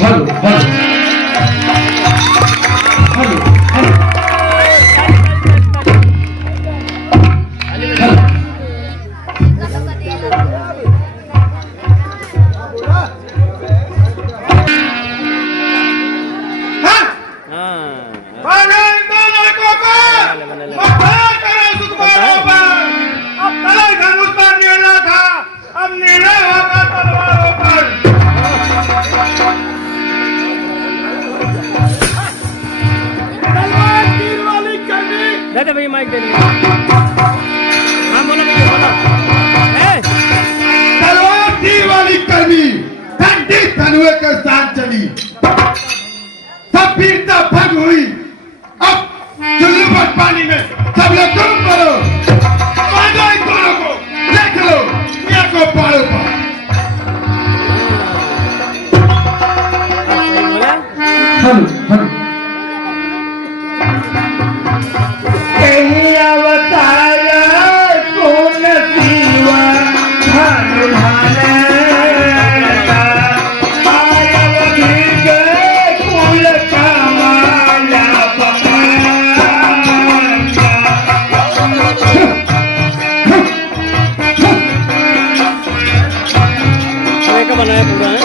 Hello hello hello दे भैया mic दे हाँ बोलो भैया बोलो तलवार तीर वाली कर्मी ठंडी तनुए के साथ चली सब वीरता भंग हुई। अब चुल्लू पर पानी में सब लोग डूब पड़ो बांधो इन दोनों को देख लो मियां को पारो पर हेलो हेलो कहीं अवतार कौन सीवा धन आयल भीग कुल कमाला का बनाया पूरा है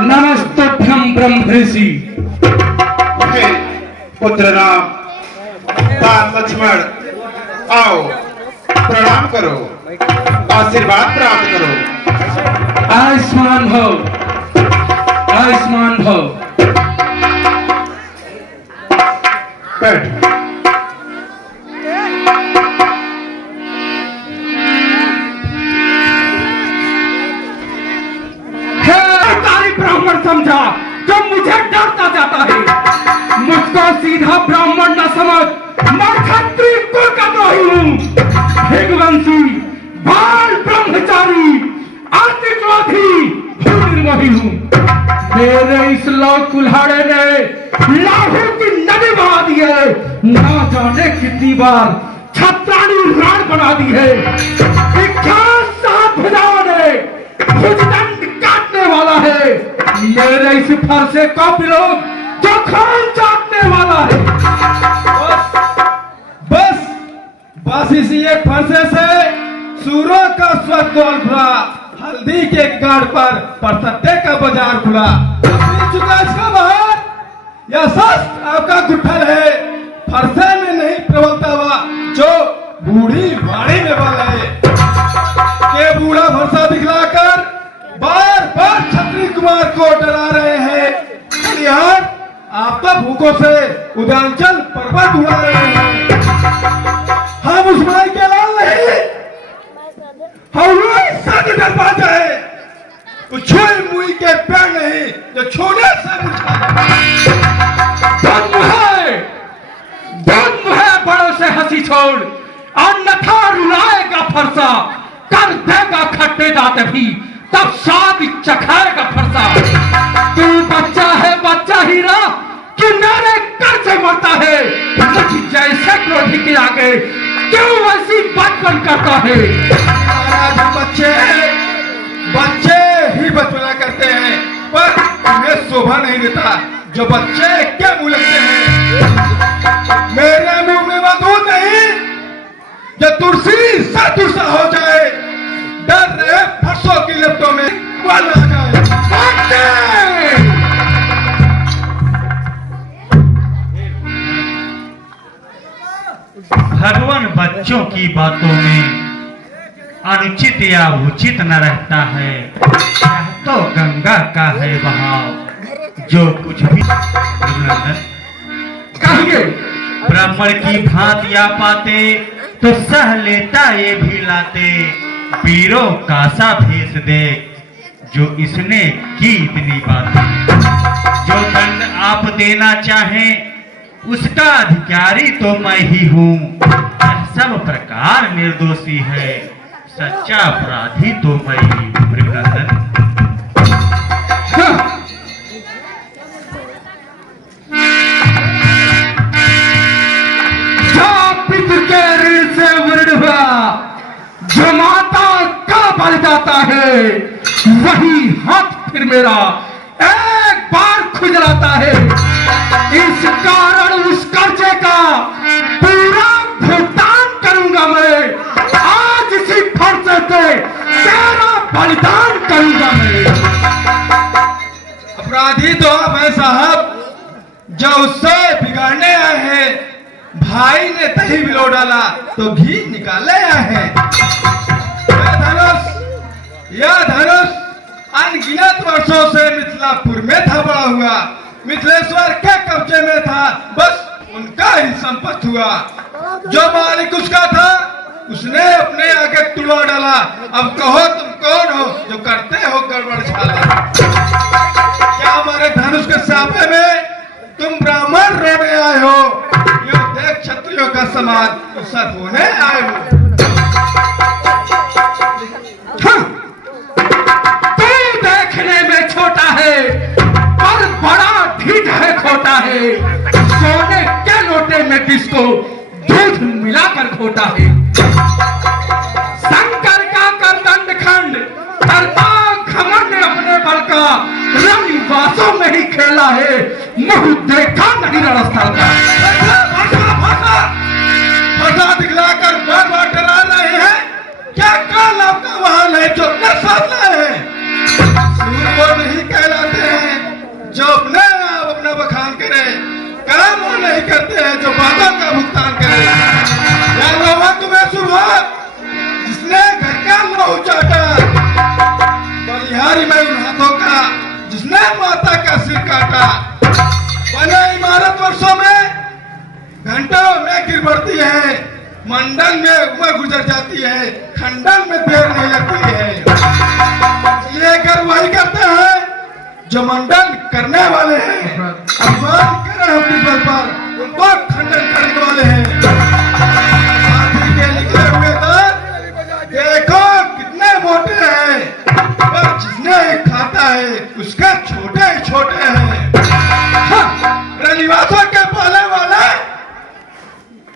नमस्तभ्यं ब्रह्मऋषि। हे पुत्र राम तात लक्ष्मण आओ प्रणाम करो आशीर्वाद प्राप्त करो। आयुष्मान भव आयुष्मान भव। बैठ ब्राह्मण समझा जो मुझे डरता जाता है। मुझको सीधा ब्राह्मण न समझ मैं क्षत्रिय कुल का द्रोही हूँ। भगवंशी बाल ब्रह्मचारी आतिक्रोधी निर्मोही हूँ। मेरे इस लोक कुल्हाड़े ने लाहू की नदी बहा दी है। ना जाने कितनी बार छत्राणी राण बना दी है। विख्यात साहब भुजाओं ने भुजदंड काटने वाला है। मेरे इस फरसे का विरोध जो खान चाटने वाला है। बस बस इसी एक फरसे से सूरों का स्वदौल खुला। हल्दी के गाड़ पर परसत्ते का बाजार खुला। चुका इसका बाहर यह शस्त्र आपका गुठल है। फरसे में नहीं प्रबलता हुआ जो बूढ़ी वाड़ी में बल है। के बूढ़ा फरसा दिखलाकर बार बार क्षत्रिय कुमार को डरा रहे हैं। बलिहार आप तो भूखों से उदयांचल पर्वत उड़ा रहे हैं। हम उस माई के लाल नहीं, हम सद दरवाजा है। छुए मुई के पैर नहीं जो छोड़े से दम है बड़ों से हंसी छोड़ अन्यथा रुलाएगा फरसा। कर देगा खट्टे दांत भी तब शादी चखाएगा फरसा। तू बच्चा है बच्चा हीरा कि मेरे कर से मरता है। मुझ जैसे क्रोधी के आगे क्यों वैसी बचपन करता है। महाराज हम बच्चे ही बचपना करते हैं पर उन्हें शोभा नहीं देता जो बच्चे क्या मुंह लगते हैं। मेरे मुंह में मधुर नहीं जो तुलसी सा तुलसा हो जाए। डर रहे फरसों की लिप्टों में बल आ जाए। भगवान बच्चों की बातों में अनुचित या उचित न रहता है। यह तो गंगा का है बहाव जो कुछ भी कहिए ब्राह्मण की भांति या पाते तो सह लेता ये भी लाते। वीरों का सा भेष दे जो इसने की इतनी बातें। जो दंड आप देना चाहें उसका अधिकारी तो मैं ही हूँ। यह सब प्रकार निर्दोषी है, सच्चा अपराधी तो मैं ही हूँ मृगनंदन। पितृ के ऋण से वृण हुआ, जो माता का बल जाता है, वही हाथ फिर मेरा एक बार खुजलाता है। इस कारण उस कर्जे का पूरा भुगतान करूंगा मैं। आज इसी फर्ज से तेरा बलिदान करूंगा मैं। अपराधी तो आप हैं साहब, जो उससे बिगाड़ने आए हैं। भाई ने दही बिलो डाला तो घी निकाले आए हैं। यह धनुष अनगिनत वर्षों से मिथिलापुर में था बड़ा हुआ। मिथिलेश्वर के कब्जे में था, बस उनका ही संपत्ति हुआ। जो मालिक उसका था, उसने अपने आगे तुड़वा डाला। अब कहो तुम कौन हो जो करते हो गड़बड़ छाला? क्या हमारे धनुष के सापे में तुम ब्राह्मण रोने आए हो? यो देख क्षत्रियों का समाज सर होने आए हो। तू देखने में छोटा है पर बड़ा ढीठ है, खोटा है। सोने के लोटे में किसको दूध मिलाकर खोटा है। शंकर का करदंड खंड करता घमंड अपने बल का, रंगवासों में ही खेला है, मुंह देखा नहीं रणस्थल का। फसा दिखलाकर बार बार डरा रहे हैं। क्या काल आपका वाहन है जो अपने साथ लाए हैं? सूर वो नहीं कहलाते हैं जो अपने आप अपना बखान करे। काम वो नहीं करते हैं जो बातों का भुगतान करे। क्या लोहा तुम्हें सुबह जिसने घर का लहू चाटा, बलिहारी में उन हाथों का जिसने माता का सिर काटा। बने इमारत वर्षों में घंटों में गिर पड़ती है, मंडल में उम्र गुजर जाती है, खंडन में देर नहीं लगती है। इसलिए कर वही करते हैं जो मंडन करने वाले हैं। अभिमान करें हम इस बल पर, उनको खंडन करने वाले हैं। हाथी के निकले हुए दांत देखो कितने मोटे हैं, पर जिसने खाता है उसके छोटे ही छोटे हैं। रनिवासों के पाले वाले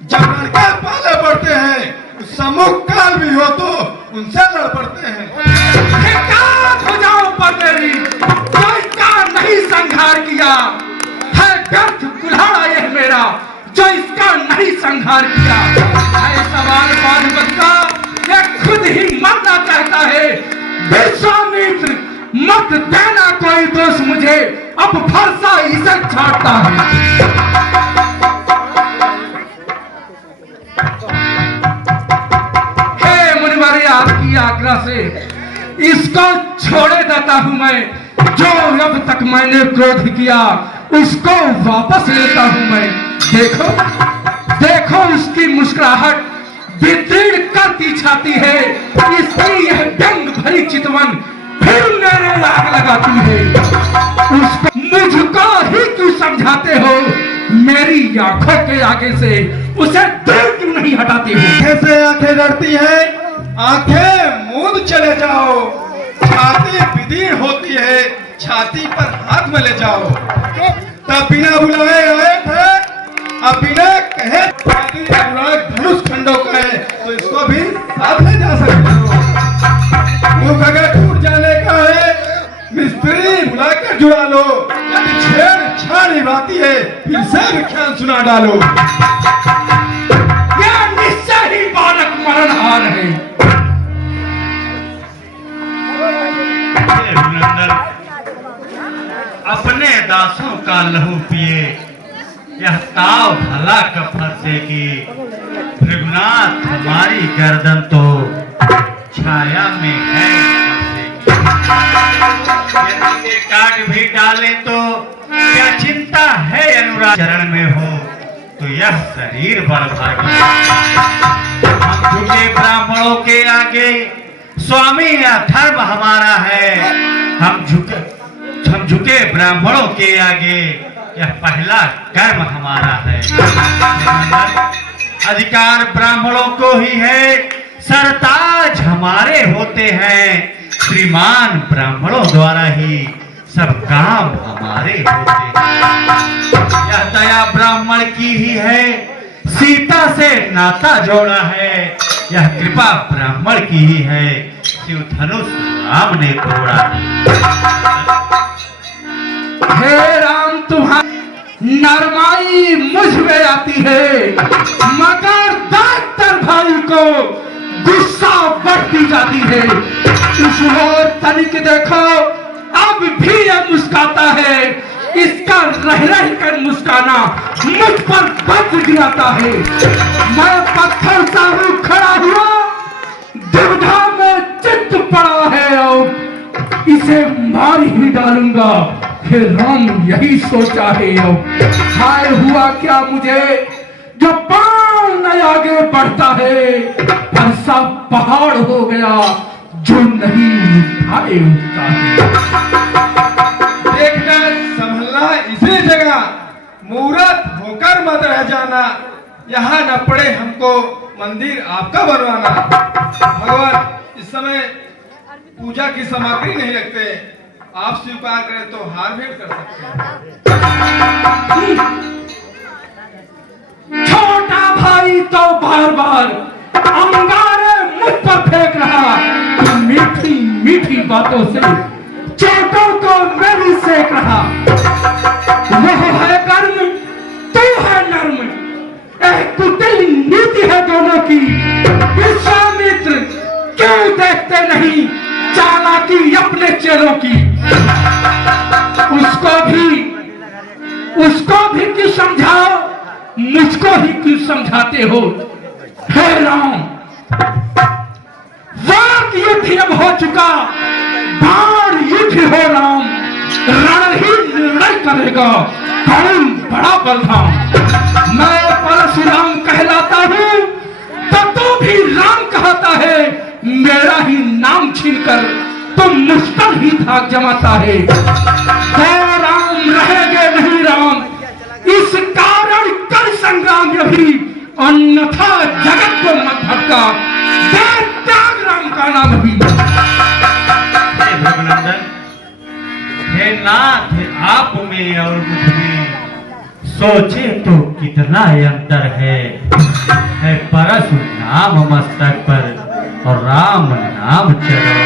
जब लड़के पाले पड़ते हैं, सम्मुख काल भी हो तो उनसे लड़ पड़ते हैं। हो जाओ पर मेरी, जो इसका नहीं संहार किया है, व्यर्थ कुल्हाड़ा यह मेरा, जो इसका नहीं संहार किया है। सवाल पार्वती का ये खुद ही मरना चाहता है। विश्वामित्र मत देना कोई दोष मुझे, अब फरसा इसे छाड़ता है। आपकी आज्ञा से इसको छोड़े देता हूं मैं। जो अब तक मैंने क्रोध किया उसको वापस लेता हूं मैं। देखो देखो उसकी मुस्कुराहट विदीर्ण करती छाती है। इसकी यह व्यंग भरी चितवन फिर मेरे आग लगाती है। उसको मुझको ही क्यों समझाते हो? मेरी आंखों के आगे से उसे दूर क्यों नहीं हटाते हो? कैसे आंखें डरती हैं? आंखें मूंद चले जाओ। छाती विदीर्ण होती है, छाती पर हाथ में ले जाओ। तब बिना बुलाए आए थे, अब बिना कहे अनुराग धनुष खंडों का है तो इसको भी साथ ले जा सकते हो। मुख अगर टूट जाने का है, मिस्त्री बुला कर जुड़ा लो। यदि छेड़छाड़ ही बाती है, फिर से विख्यान सुना डालो। यह निश्चय ही बालक मरणहार है। अपने दासों का लहू पिए, यह ताव भला का फंसेगी। भृगुनाथ हमारी गर्दन तो छाया में है यदि काट भी डाले तो क्या चिंता है? अनुराग चरण में हो तो यह शरीर बड़भागी। हम झुके ब्राह्मणों के आगे, स्वामी या धर्म हमारा है। हम झुके ब्राह्मणों के आगे, यह पहला कर्म हमारा है। अधिकार ब्राह्मणों को ही है, सरताज हमारे होते हैं। श्रीमान ब्राह्मणों द्वारा ही सब काम हमारे होते हैं। यह दया ब्राह्मण की ही है, सीता से नाता जोड़ा है। यह कृपा ब्राह्मण की ही है, शिव धनुष राम ने तोड़ा है। हे राम, तुम्हारी नरमाई मुझ में आती है, मगर डॉक्टर भाई को गुस्सा बढ़ती जाती है। इस ओर तनिक देखो, अब भी यह मुस्काता है। इसका रह रह कर मुस्काना मुझ पर बच गिराता है। मैं पत्थर सा हूं खड़ा हुआ, दुविधा में चित्त पड़ा है और इसे मार ही डालूंगा। हे राम, यही सोचा है। हाय हुआ क्या मुझे जो पांव न आगे बढ़ता है, ऐसा पहाड़ हो गया जो नहीं उठाए उठता है। देखना संभलना इसी जगह, मूर्त होकर मत रह जाना। यहाँ न पड़े हमको मंदिर आपका बनवाना। भगवान इस समय पूजा की सामग्री नहीं रखते, आप स्वीकार करें तो हार भेंट कर सकते हैं। छोटा भाई तो बार बार अंगारे मुझ पर फेंक रहा, मीठी मीठी बातों से चोटों को मेरी सेक रहा। वह है कर्म, तू है नर्म, एक कुटिल नीति है दोनों की। विश्वामित्र क्यों देखते नहीं चालाकी अपने चेलों की। उसको भी क्यों समझाओ, मुझको ही क्यों समझाते हो। हे राम, वाक युद्ध अब हो चुका, बाण युद्ध हो राम। रण ही निर्णय करेगा कौन बड़ा बलवान। मैं परशुराम कहलाता हूँ तो तू भी राम कहता है। मेरा ही नाम छीनकर तुम मुझ पर ही धाक जमाता है। तो राम रहेंगे नहीं राम, इस कारण कर संग्राम अभी, अन्यथा जगत को मत भटका। त्याग राम का नाम भी। हे भगनंदन, हे नाथ, आप में और मुझ में सोचे तो कितना अंतर है। परशु नाम मस्तक पर और राम नाम चरण।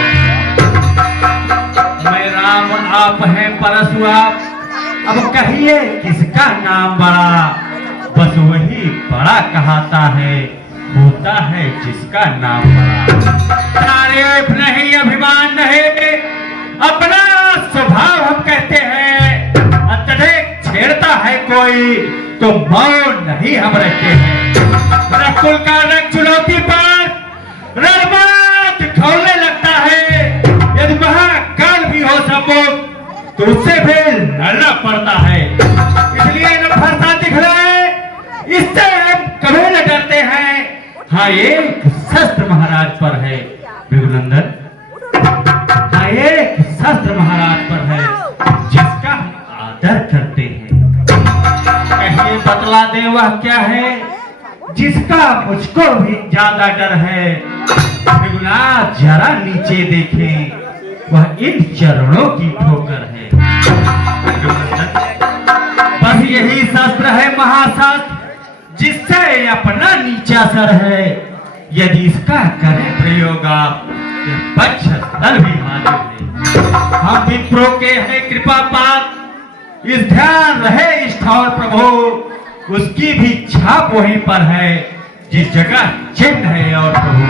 मैं राम, आप हैं परशु आप। अब कहिए किसका नाम बड़ा, बस वही बड़ा कहता है, होता है जिसका नाम बड़ा। तारीफ नहीं, अभिमान नहीं, अपना स्वभाव हम कहते हैं। अत्यधिक छेड़ता है कोई तो मौन नहीं हम रहते हैं। रकुल का रंग चुनौती पर रणबात खौलने लगता है। यदि महाकाल भी हो सम्मुख तो उससे भी लड़ना पड़ता है। इसलिए न फरसा दिख रहे, इससे हम कभी न डरते हैं। हाँ, एक शस्त्र महाराज पर है रघुनंदन, हाँ एक शस्त्र महाराज पर है जिसका हम आदर करते हैं। कहिए बतला दे वह क्या है जिसका मुझको भी ज्यादा डर है। रघुनाथ जरा नीचे देखें, वह इन चरणों की ठोकर है। बस यही शस्त्र है महाशस्त्र, जिससे अपना नीचा सर है। यदि इसका करें प्रयोग आप, पक्ष स्थल भी हाजिर है। हम विप्रों के हैं कृपा पात्र, इस ध्यान रहे इष्ट और प्रभु, उसकी भी छाप वहीं पर है जिस जगह चिन्ह है और प्रभु।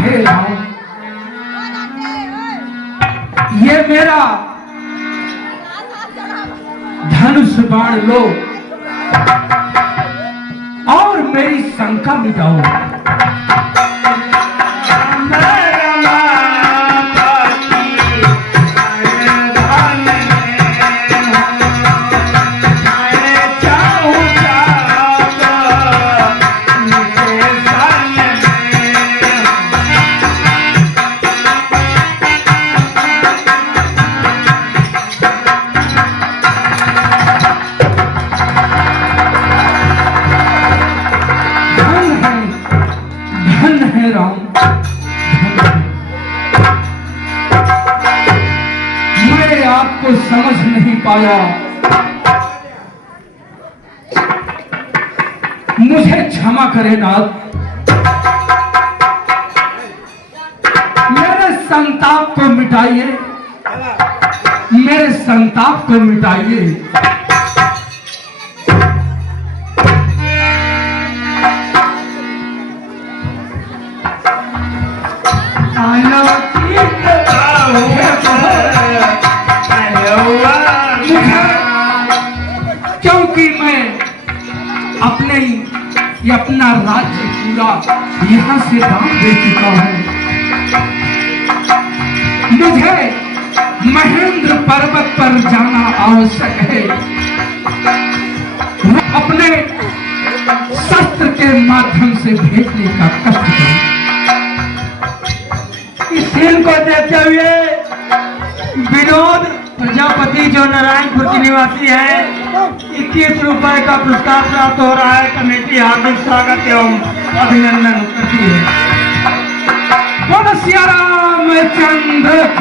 हे राम, ये मेरा धनुष बाण लो और मेरी शंका मिटाओ। चाहूं को समझ नहीं पाया। मुझे क्षमा करे नाथ, मेरे संताप को मिटाइए, मेरे संताप को मिटाइए। क्योंकि मैं अपना राज्य पूरा यहाँ से दान दे चुका हूँ। मुझे महेंद्र पर्वत पर जाना आवश्यक है। अपने शस्त्र के माध्यम से भेजने का कष्ट करूं। इस सीन को देखते हुए विनोद प्रजापति जो नारायणपुर की निवासी है 21 रुपए का पुरस्कार प्राप्त हो रहा है। कमेटी हार्दिक स्वागत एवं अभिनंदन करती है। बोलो सिया रामचंद्र।